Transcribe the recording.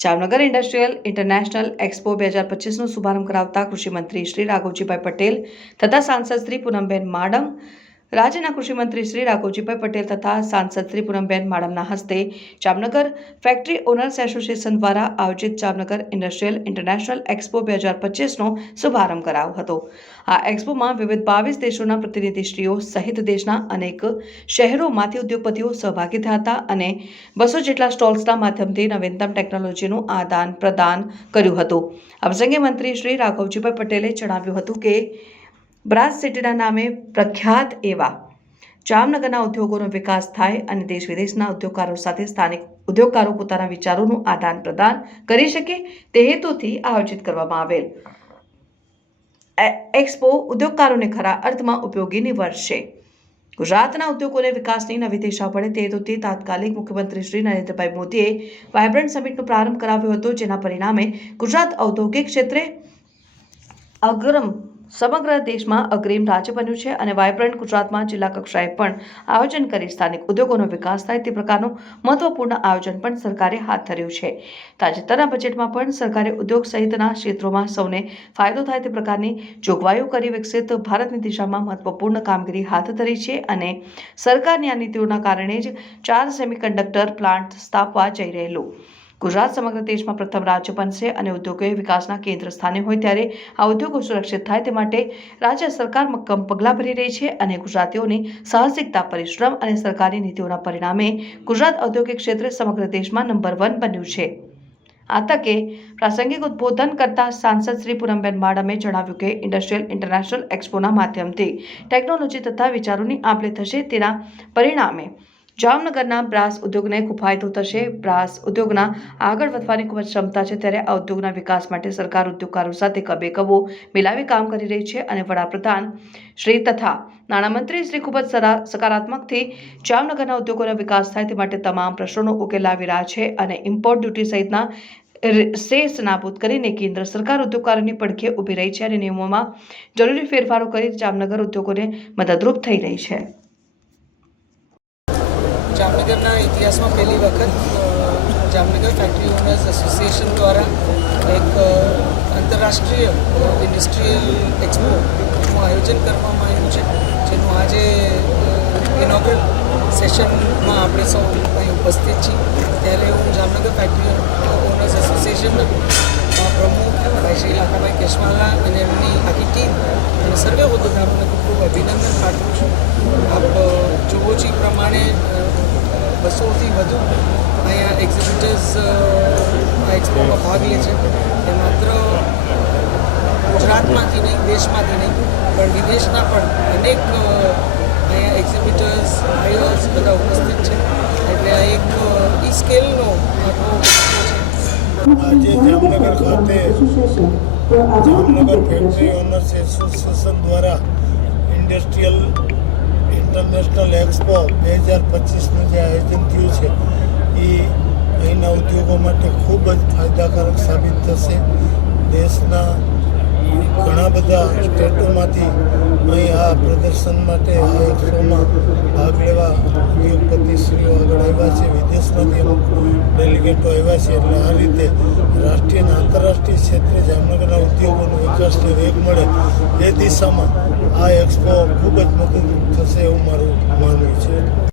Jamnagar industrial international expo બે હજાર પચીસનો શુભારંભ કરાવતા કૃષિમંત્રી શ્રી રાઘવજીભાઈ પટેલ તથા સાંસદ શ્રી પૂનમબેન માડમ રાજ્યના કૃષિમંત્રી શ્રી રાઘવજીભાઈ પટેલ તથા સાંસદ શ્રી પૂનમબેન માડમના હસ્તે જામનગર ફેક્ટરી ઓનર્સ એસોસિએશન દ્વારા આયોજિત જામનગર ઇન્ડસ્ટ્રીયલ ઇન્ટરનેશનલ એક્સપો બે હજાર પચીસનો શુભારંભ કરાયો હતો. આ એક્સપોમાં વિવિધ બાવીસ દેશોના પ્રતિનિધિશ્રીઓ સહિત દેશના અનેક શહેરોમાંથી ઉદ્યોગપતિઓ સહભાગી થયા હતા અને બસો જેટલા સ્ટોલ્સના માધ્યમથી નવીનતમ ટેકનોલોજીનું આદાન પ્રદાન કર્યું હતું. આ પ્રસંગે મંત્રી શ્રી રાઘવજીભાઈ પટેલે જણાવ્યું હતું કે બ્રાસ સિટીના નામે પ્રખ્યાત એવા જામનગરના ઉદ્યોગોનો વિકાસ થાય અને દેશ વિદેશના ઉદ્યોગકારો સાથે સ્થાનિક ઉદ્યોગકારો પોતાના વિચારોનું આદાન પ્રદાન કરી શકે તે હેતુથી આયોજિત કરવામાં આવેલ. એક્સપો ઉદ્યોગકારોને ખરા અર્થમાં ઉપયોગી નીવડશે. ગુજરાતના ઉદ્યોગોને વિકાસની નવી દિશા પડે તે હેતુથી તાત્કાલિક મુખ્યમંત્રી શ્રી નરેન્દ્રભાઈ મોદીએ વાયબ્રન્ટ સમિટનો પ્રારંભ કરાવ્યો હતો, જેના પરિણામે ગુજરાત ઔદ્યોગિક ક્ષેત્રે અગ્રમ સમગ્ર દેશમાં અગ્રીમ રાજ્ય બન્યું છે અને વાયબ્રન્ટ ગુજરાતમાં જિલ્લા કક્ષાએ પણ આયોજન કરી સ્થાનિક ઉદ્યોગોનો વિકાસ થાય તે પ્રકારનું મહત્વપૂર્ણ આયોજન પણ સરકારે હાથ ધર્યું છે. તાજેતરના બજેટમાં પણ સરકારે ઉદ્યોગ સહિતના ક્ષેત્રોમાં સૌને ફાયદો થાય તે પ્રકારની જોગવાઈઓ કરી વિકસિત ભારતની દિશામાં મહત્વપૂર્ણ કામગીરી હાથ ધરી છે અને સરકારની આ નીતિઓના કારણે જ ચાર સેમિકન્ડક્ટર પ્લાન્ટ સ્થાપવા જઈ રહેલું. ગુજરાત સમગ્ર દેશમાં પ્રથમ રાજ્ય બનશે અને ઉદ્યોગોએ વિકાસના કેન્દ્ર સ્થાને હોય ત્યારે આ ઉદ્યોગો સુરક્ષિત થાય તે માટે રાજ્ય સરકાર મક્કમ પગલાં ભરી રહી છે અને ગુજરાતીઓની સાહસિકતા, પરિશ્રમ અને સરકારી નીતિઓના પરિણામે ગુજરાત ઔદ્યોગિક ક્ષેત્રે સમગ્ર દેશમાં નંબર વન બન્યું છે. આ તકે પ્રાસંગિક ઉદ્બોધન કરતા સાંસદ શ્રી પૂનમબેન માડમે જણાવ્યું કે ઇન્ડસ્ટ્રીયલ ઇન્ટરનેશનલ એક્સપોના માધ્યમથી ટેકનોલોજી તથા વિચારોની આપ લે થશે તેના પરિણામે જામનગરના બ્રાસ ઉદ્યોગને ખૂબ ફાયદો થશે. બ્રાસ ઉદ્યોગના આગળ વધવાની ખૂબ જ ક્ષમતા છે ત્યારે આ ઉદ્યોગના વિકાસ માટે સરકાર ઉદ્યોગકારો સાથે કબે કબો મિલાવી કામ કરી રહી છે અને વડાપ્રધાન શ્રી તથા નાણામંત્રી શ્રી ખૂબ જ સકારાત્મકથી જામનગરના ઉદ્યોગોનો વિકાસ થાય તે માટે તમામ પ્રશ્નોનો ઉકેલ લાવી રહ્યા છે અને ઇમ્પોર્ટ ડ્યુટી સહિતના શેષ નાબૂદ કરીને કેન્દ્ર સરકાર ઉદ્યોગકારોની પડખે ઊભી રહી છે અને નિયમોમાં જરૂરી ફેરફારો કરી જામનગર ઉદ્યોગોને મદદરૂપ થઈ રહી છે. જામનગરના ઇતિહાસમાં પહેલી વખત જામનગર ફેક્ટરી ઓનર્સ એસોસિએશન દ્વારા એક આંતરરાષ્ટ્રીય ઇન્ડસ્ટ્રીયલ એક્સપોનું આયોજન કરવામાં આવ્યું છે. જેનું આજે ઇનોગ્રલ સેશનમાં આપણે સૌ અહીં ઉપસ્થિત છીએ. ત્યારે હું જામનગર ફેક્ટરી ઓનર્સ એસોસિએશનના શ્રી લાખાભાઈ કેશવાલા અને એમની આખી ટીમ. અને સર્વે હોદ્દેદારોને ખૂબ ખૂબ અભિનંદન પાઠવું છું. આપ જુઓ છો પ્રમાણે બસોથી વધુ અહીંયા એક્ઝિબિટર્સ આ એક્સપોમાં ભાગ લે છે. એ માત્ર ગુજરાતમાંથી નહીં, દેશમાંથી નહીં, પણ વિદેશના પણ અનેક અહીંયા એક્ઝિબિટર્સ બાયર્સ બધા ઉપસ્થિત છે. એટલે આ એક ઈ સ્કેલનો આખો આજે જામનગર ખાતે જામનગર ફેક્ટરી ઓનર્સ એસોસિએશન દ્વારા ઇન્ડસ્ટ્રીયલ ઇન્ટરનેશનલ એક્સપો બે હજાર પચીસનું જે આયોજન થયું છે, એ અહીંના ઉદ્યોગો માટે ખૂબ જ ફાયદાકારક સાબિત થશે. દેશના ઘણા બધા સ્ટેટોમાંથી અહીં આ પ્રદર્શન માટે આ એક્સપોમાં ભાગ લેવા ઉદ્યોગપતિશ્રીઓ આગળ આવ્યા છે. વિદેશમાંથી અમુક ડેલિગેટો આવ્યા છે. એટલે આ રીતે રાષ્ટ્રીય અને આંતરરાષ્ટ્રીય ક્ષેત્રે જામનગરના ઉદ્યોગોનો વિકાસને વેગ મળે એ દિશામાં આ એક્સપો ખૂબ જ મદદરૂપ થશે એવું મારું માનવું છે.